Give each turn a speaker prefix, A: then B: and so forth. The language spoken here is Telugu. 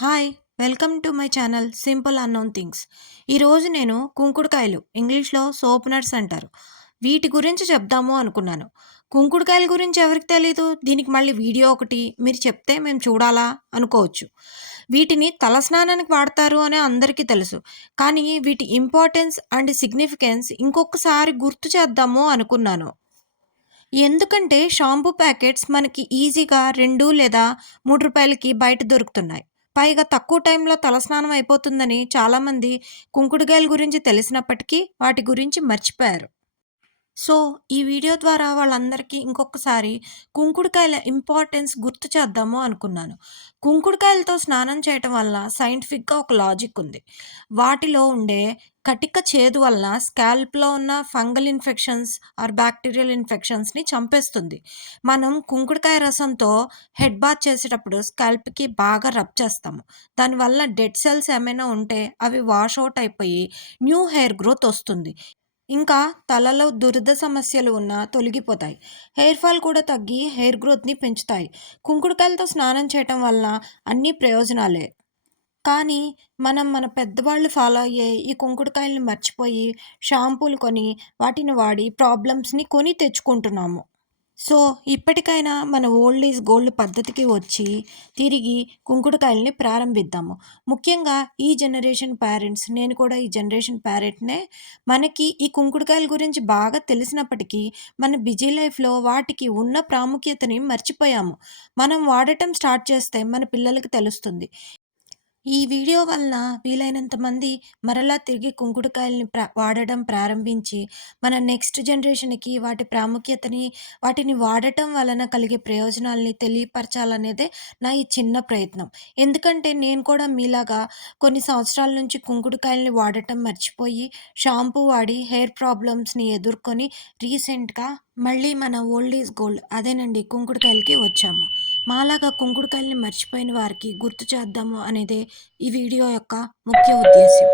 A: Hi welcome to my channel simple unknown things. ఈరోజు నేను కుంకుడుకాయలు ఇంగ్లీష్లో సోప్ నట్స్ అంటారు. వీటి గురించి చెప్దాము అనుకున్నాను. కుంకుడుకాయల గురించి ఎవరికి తెలీదు? దీనికి మళ్ళీ వీడియో ఒకటి. మీరు చెప్తే మేము చూడాలా? అనుకోవచ్చు. వీటిని తలస్నానానికి వాడతారు అని అందరికీ తెలుసు. కానీ వీటి ఇంపార్టెన్స్ అండ్ సిగ్నిఫికెన్స్ ఇంకొకసారి గుర్తు చేద్దాము అనుకున్నాను. ఎందుకంటే షాంపూ ప్యాకెట్స్ మనకి ఈజీగా రెండు లేదా మూడు రూపాయలకి బయట దొరుకుతున్నాయి. పైగా తక్కువ టైంలో తలస్నానం అయిపోతుందని చాలామంది కుంకుడుకాయల గురించి తెలిసినప్పటికీ వాటి గురించి మర్చిపోయారు. సో ఈ వీడియో ద్వారా వాళ్ళందరికీ ఇంకొకసారి కుంకుడుకాయల ఇంపార్టెన్స్ గుర్తు చేద్దాము అనుకున్నాను. కుంకుడుకాయలతో స్నానం చేయటం వల్ల సైంటిఫిక్గా ఒక లాజిక్ ఉంది. వాటిలో ఉండే కటిక చేదు వల్ల స్కాల్ప్లో ఉన్న ఫంగల్ ఇన్ఫెక్షన్స్ ఆర్ బ్యాక్టీరియల్ ఇన్ఫెక్షన్స్ని చంపేస్తుంది. మనం కుంకుడుకాయ రసంతో హెడ్ బాత్ చేసేటప్పుడు స్కాల్ప్కి బాగా రబ్ చేస్తాము. దానివల్ల డెడ్ సెల్స్ ఏమైనా ఉంటే అవి వాష్ అవుట్ అయిపోయి న్యూ హెయిర్ గ్రోత్ వస్తుంది. ఇంకా తలలో దురద సమస్యలు ఉన్నా తొలగిపోతాయి. హెయిర్ ఫాల్ కూడా తగ్గి హెయిర్ గ్రోత్ని పెంచుతాయి. కుంకుడుకాయలతో స్నానం చేయటం వలన అన్ని ప్రయోజనాలే. కానీ మనం మన పెద్దవాళ్ళు ఫాలో అయ్యే ఈ కుంకుడుకాయల్ని మర్చిపోయి షాంపూలు కొని వాటిని వాడి ప్రాబ్లమ్స్ని కొని తెచ్చుకుంటున్నాము. సో ఇప్పటికైనా మన ఓల్డ్ ఈజ్ గోల్డ్ పద్ధతికి వచ్చి తిరిగి కుంకుడుకాయల్ని ప్రారంభిద్దాము. ముఖ్యంగా ఈ జనరేషన్ పేరెంట్స్ నేను కూడా ఈ జనరేషన్ పేరెంట్నే మనకి ఈ కుంకుడుకాయల గురించి బాగా తెలిసినప్పటికీ మన బిజీ లైఫ్లో వాటికి ఉన్న ప్రాముఖ్యతని మర్చిపోయాము. మనం వాడటం స్టార్ట్ చేస్తే మన పిల్లలకి తెలుస్తుంది. ఈ వీడియో వలన వీలైనంత మంది మరలా తిరిగి కుంకుడుకాయల్ని ప్ర వాడడం ప్రారంభించి మన నెక్స్ట్ జనరేషన్‌కి వాటి ప్రాముఖ్యతని, వాటిని వాడటం వలన కలిగే ప్రయోజనాల్ని తెలియపరచాలనేదే నా ఈ చిన్న ప్రయత్నం. ఎందుకంటే నేను కూడా మీలాగా కొన్ని సంవత్సరాల నుంచి కుంకుడుకాయల్ని వాడటం మర్చిపోయి, షాంపూ వాడి హెయిర్ ప్రాబ్లమ్స్‌ని ఎదుర్కొని రీసెంట్‌గా మళ్ళీ మన ఓల్డ్ ఈజ్ గోల్డ్ అదేనండి కుంకుడుకాయలకి వచ్చాము. మాలాగా కుంకుడుకాయల్ని మర్చిపోయిన వారికి గుర్తు చేద్దాము అనేదే ఈ వీడియో యొక్క ముఖ్య ఉద్దేశం